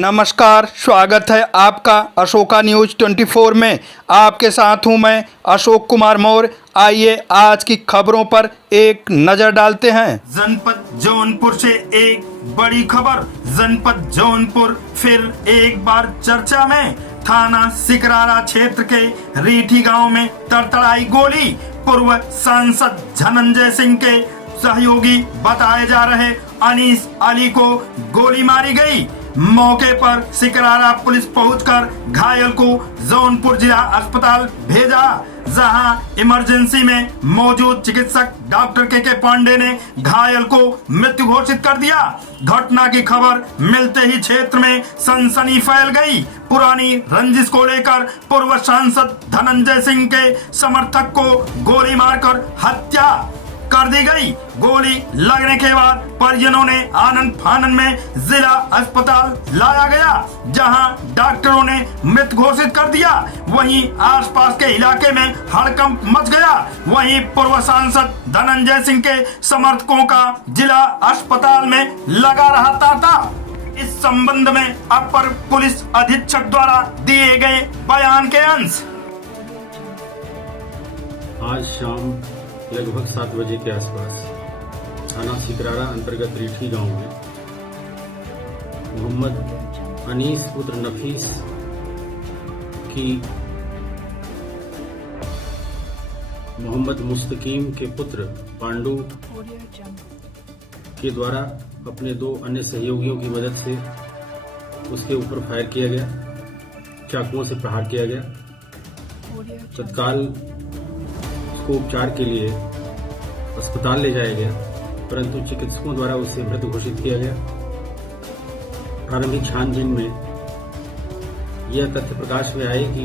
नमस्कार, स्वागत है आपका अशोका न्यूज़ 24 में। आपके साथ हूं मैं अशोक कुमार मौर्य। आइए आज की खबरों पर एक नज़र डालते हैं। जनपद जौनपुर से एक बड़ी खबर। जनपद जौनपुर फिर एक बार चर्चा में। थाना सिकरारा क्षेत्र के रीठी गांव में तड़तड़ाई गोली। पूर्व सांसद धनंजय सिंह के सहयोगी बताए जा रहे अनीस अली को गोली मारी गई। मौके पर सिकरारा पुलिस पहुंचकर घायल को जौनपुर जिला अस्पताल भेजा, जहां इमरजेंसी में मौजूद चिकित्सक डॉक्टर के पांडे ने घायल को मृत्यु घोषित कर दिया। घटना की खबर मिलते ही क्षेत्र में सनसनी फैल गई। पुरानी रंजिश को लेकर पूर्व सांसद धनंजय सिंह के समर्थक को गोली मारकर हत्या कर दी गई। गोली लगने के बाद परिजनों ने आनंद फानन में जिला अस्पताल लाया गया, जहां डॉक्टरों ने मृत घोषित कर दिया। वहीं आसपास के इलाके में हड़कंप मच गया। वहीं पूर्व सांसद धनंजय सिंह के समर्थकों का जिला अस्पताल में लगा रहा तांता। इस संबंध में अपर पुलिस अधीक्षक द्वारा दिए गए बयान के अंश। आज शाम लगभग 7 बजे के आसपास थाना सिकरारा अंतर्गत रीठी गांव में मोहम्मद अनीस पुत्र नफीस की मोहम्मद मुस्तकीम के पुत्र पांडू के द्वारा अपने 2 अन्य सहयोगियों की मदद से उसके ऊपर फायर किया गया, चाकुओं से प्रहार किया गया। तत्काल उसको उपचार के लिए अस्पताल ले जाया गया, परंतु चिकित्सकों द्वारा उसे मृत घोषित किया गया। प्रारंभिक छानबीन में यह तथ्य प्रकाश में आए कि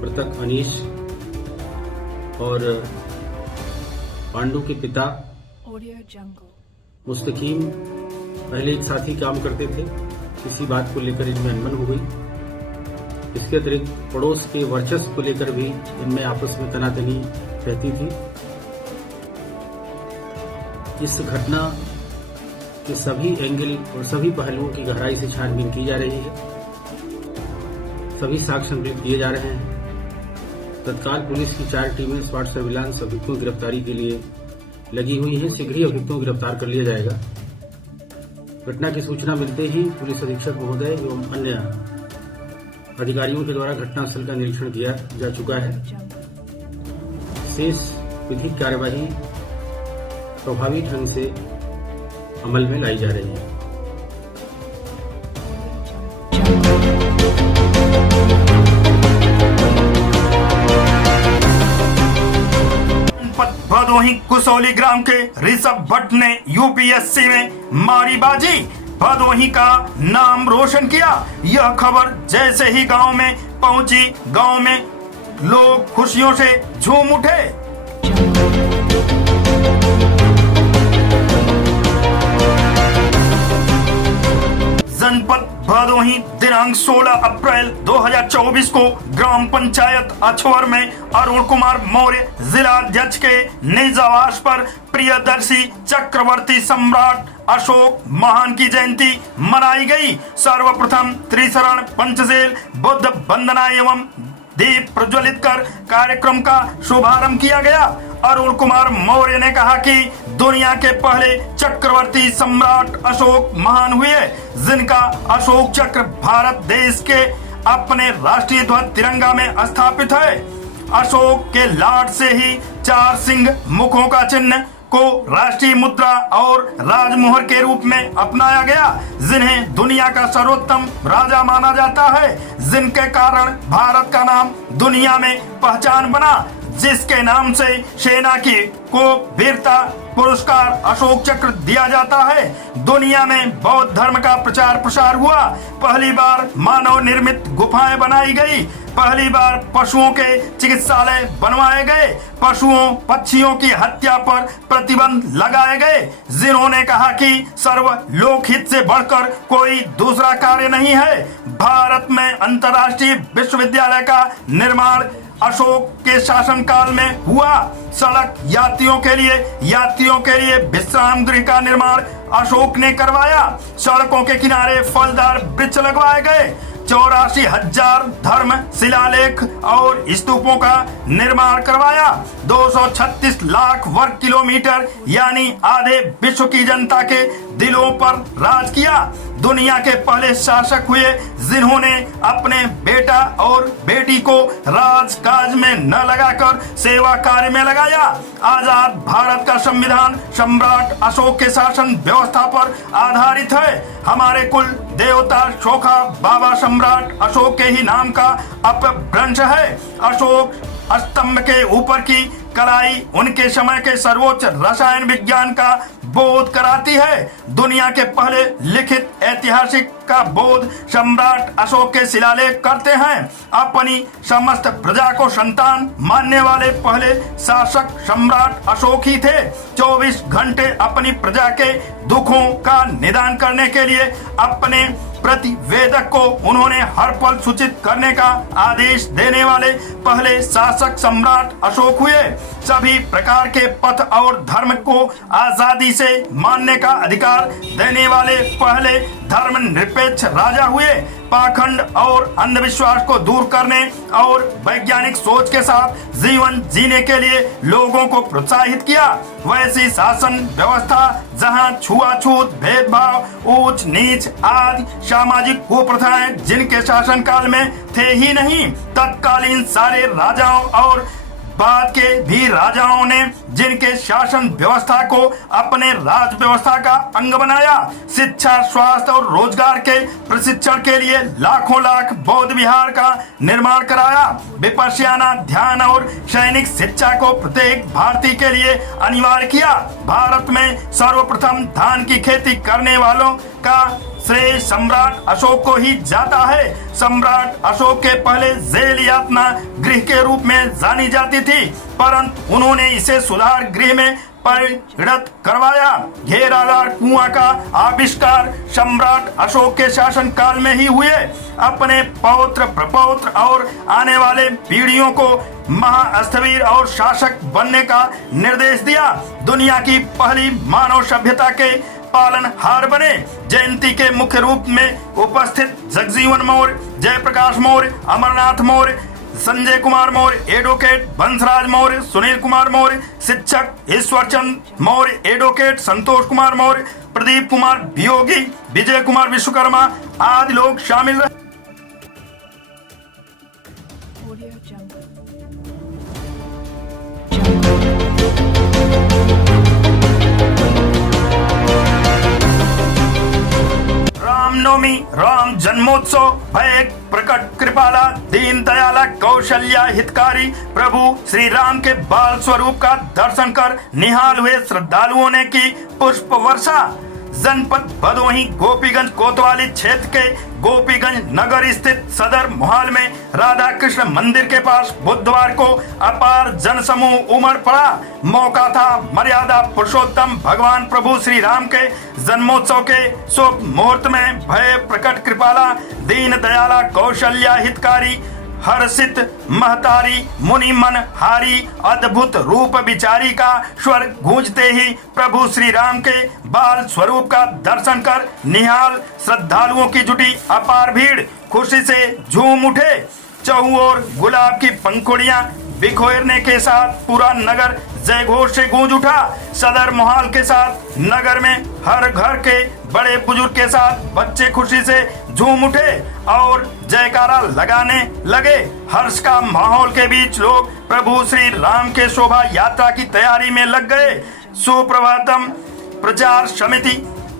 मृतक अनीश और पांडू के पिता मुस्तकीम पहले एक साथ ही काम करते थे। किसी बात को लेकर इनमें अनबन हो गई। इसके अतिरिक्त पड़ोस के वर्चस्व को लेकर भी इनमें आपस में तनातनी रहती थी। इस घटना के सभी एंगल और सभी पहलुओं की गहराई से छानबीन की जा रही है। सभी साक्ष्य संकलित किए जा रहे हैं। तत्काल पुलिस की 4 टीमें स्पॉट सर्विलांस अभियुक्तों की गिरफ्तारी के लिए लगी हुई हैं। शीघ्र ही अभियुक्तों को गिरफ्तार कर लिया जाएगा। घटना की सूचना मिलते ही पुलिस अधीक्षक महोदय एवं अन्य अधिकारियों के द्वारा घटनास्थल का निरीक्षण किया जा चुका है। शेष विधिक कार्यवाही प्रभावी ढंग से अमल में लाई जा रही है। भदोही कुसौली ग्राम के ऋषभ भट्ट ने यूपीएससी में मारी बाजी, भदोही का नाम रोशन किया। यह खबर जैसे ही गांव में पहुंची, गांव में लोग खुशियों से झूम उठे। जनपद भदोही दिनांक 16 अप्रैल 2024 को ग्राम पंचायत अछवर में अरुण कुमार मौर्य जिला अध्यक्ष के निज आवास पर प्रियदर्शी चक्रवर्ती सम्राट अशोक महान की जयंती मनाई गई। सर्वप्रथम त्रिशरण पंचशील बुद्ध वंदना एवं दीप प्रज्वलित कर कार्यक्रम का शुभारंभ किया गया। अरुण कुमार मौर्य ने कहा कि दुनिया के पहले चक्रवर्ती सम्राट अशोक महान हुए, जिनका अशोक चक्र भारत देश के अपने राष्ट्रीय ध्वज तिरंगा में स्थापित है। अशोक के लाट से ही 4 सिंह मुखों का चिन्ह को राष्ट्रीय मुद्रा और राजमोहर के रूप में अपनाया गया, जिन्हें दुनिया का सर्वोत्तम राजा माना जाता है, जिनके कारण भारत का नाम दुनिया में पहचान बना, जिसके नाम से सेना की को वीरता पुरस्कार अशोक चक्र दिया जाता है। दुनिया में बौद्ध धर्म का प्रचार प्रसार हुआ। पहली बार मानव निर्मित गुफाएं बनाई गई। पहली बार पशुओं के चिकित्सालय बनवाए गए। पशुओं पक्षियों की हत्या पर प्रतिबंध लगाए गए। जिन्होंने कहा कि सर्व लोकहित से बढ़कर कोई दूसरा कार्य नहीं है। भारत में अंतर्राष्ट्रीय विश्वविद्यालय का निर्माण अशोक के शासनकाल में हुआ। सड़क यात्रियों के लिए विश्राम गृह का निर्माण अशोक ने करवाया। सड़कों के किनारे फलदार वृक्ष लगवाए गए। 84,000 धर्म शिलालेख और स्तूपों का निर्माण करवाया। 236 लाख वर्ग किलोमीटर यानी आधे विश्व की जनता के दिलों पर राज किया। दुनिया के पहले शासक हुए जिन्होंने अपने बेटा और बेटी को राजकाज में न लगाकर सेवा कार्य में लगाया। आजाद भारत का संविधान सम्राट अशोक के शासन व्यवस्था पर आधारित है। हमारे कुल देवता शोखा बाबा सम्राट अशोक के ही नाम का अपभ्रंश है। अशोक स्तंभ के ऊपर की कलाई उनके समय के सर्वोच्च रसायन विज्ञान का बोध कराती है। दुनिया के पहले लिखित ऐतिहासिक का बोध सम्राट अशोक के शिलालेख करते हैं। अपनी समस्त प्रजा को संतान मानने वाले पहले शासक सम्राट अशोक ही थे। 24 घंटे अपनी प्रजा के दुखों का निदान करने के लिए अपने प्रतिवेदक को उन्होंने हर पल सूचित करने का आदेश देने वाले पहले शासक सम्राट अशोक हुए। सभी प्रकार के पथ और धर्म को आजादी से मानने का अधिकार देने वाले पहले धर्मनिरपेक्ष राजा हुए। पाखंड और अंधविश्वास को दूर करने और वैज्ञानिक सोच के साथ जीवन जीने के लिए लोगों को प्रोत्साहित किया। वैसी शासन व्यवस्था जहां छुआछूत, भेदभाव, ऊंच नीच आदि सामाजिक कुप्रथाएं जिनके शासनकाल में थे ही नहीं, तत्कालीन सारे राजाओं और बाद के भी राजाओं ने जिनके शासन व्यवस्था को अपने राज व्यवस्था का अंग बनाया। शिक्षा, स्वास्थ्य और रोजगार के प्रशिक्षण के लिए लाखों लाख बौद्ध विहार का निर्माण कराया। विपश्यना ध्यान और सैनिक शिक्षा को प्रत्येक भारतीय के लिए अनिवार्य किया। भारत में सर्वप्रथम धान की खेती करने वालों का श्रेय सम्राट अशोक को ही जाता है। सम्राट अशोक के पहले जेल यातना गृह के रूप में जानी जाती थी, परंतु उन्होंने इसे सुधार गृह में परिणत करवाया। घेरादार कुआं का आविष्कार सम्राट अशोक के शासन काल में ही हुए। अपने पौत्र, प्रपौत्र और आने वाले पीढ़ियों को महास्थवीर और शासक बनने का निर्देश दिया। दुनिया की पहली मानव सभ्यता के पालनहार बने। जयंती के मुख्य रूप में उपस्थित जगजीवन मौर्य, जयप्रकाश मौर्य, अमरनाथ मौर्य, संजय कुमार मौर्य, एडवोकेट बंसराज मौर्य, सुनील कुमार मौर्य, शिक्षक ईश्वरचंद मौर्य, एडवोकेट संतोष कुमार मौर्य, प्रदीप कुमार वियोगी, विजय कुमार विश्वकर्मा आदि लोग शामिल रहे। रामनवमी, राम जन्मोत्सव, भय प्रकट कृपाला, दीन दयाला, कौशल्या हितकारी प्रभु श्री राम के बाल स्वरूप का दर्शन कर निहाल हुए श्रद्धालुओं ने की पुष्प वर्षा। जनपद भदोही गोपीगंज कोतवाली क्षेत्र के गोपीगंज नगर स्थित सदर मोहाल में राधा कृष्ण मंदिर के पास बुधवार को अपार जनसमूह उमड़ पड़ा। मौका था मर्यादा पुरुषोत्तम भगवान प्रभु श्री राम के जन्मोत्सव के शुभ मुहूर्त में भय प्रकट कृपाला, दीन दयाला, कौशल्या हितकारी, हर्षित महतारी, मुनि मन हारी, अद्भुत रूप विचारी का स्वर गूंजते ही प्रभु श्री राम के बाल स्वरूप का दर्शन कर निहाल श्रद्धालुओं की जुटी अपार भीड़ खुशी से झूम उठे। चहुओर गुलाब की पंखुड़ियां बिखोरने के साथ पूरा नगर जय घोष से गूंज उठा। सदर मोहाल के साथ नगर में हर घर के बड़े बुजुर्ग के साथ बच्चे खुशी से झूम उठे और जयकारा लगाने लगे। हर्ष का माहौल के बीच लोग प्रभु श्री राम के शोभा यात्रा की तैयारी में लग गए। सुप्रभातम प्रचार समिति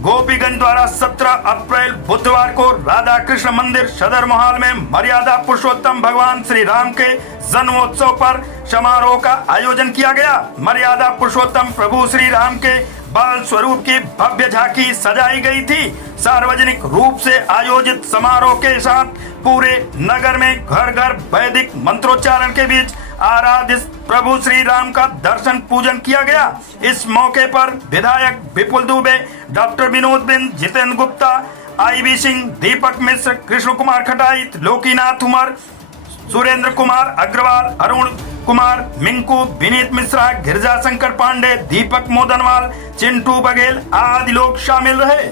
गोपीगंज द्वारा 17 अप्रैल बुधवार को राधा कृष्ण मंदिर सदर मोहाल में मर्यादा पुरुषोत्तम भगवान श्री राम के जन्मोत्सव पर समारोह का आयोजन किया गया। मर्यादा पुरुषोत्तम प्रभु श्री राम के बाल स्वरूप की भव्य झांकी सजाई गई थी। सार्वजनिक रूप से आयोजित समारोह के साथ पूरे नगर में घर घर वैदिक मंत्रोच्चारण के बीच आराध्य प्रभु श्री राम का दर्शन पूजन किया गया। इस मौके पर विधायक विपुल दुबे, डॉक्टर विनोद बिंद, जितेंद्र गुप्ता, IB सिंह, दीपक मिश्र, कृष्ण कुमार खटाई, लोकीनाथ उमर, सुरेंद्र कुमार अग्रवाल, अरुण कुमार, मिंकू, विनीत मिश्रा, गिरजा शंकर पांडे, दीपक मोदनवाल, चिंटू बघेल आदि लोग शामिल रहे।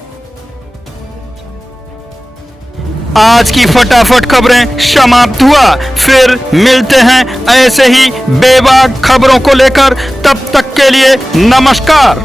आज की फटाफट खबरें समाप्त हुआ, फिर मिलते हैं ऐसे ही बेबाक खबरों को लेकर। तब तक के लिए नमस्कार।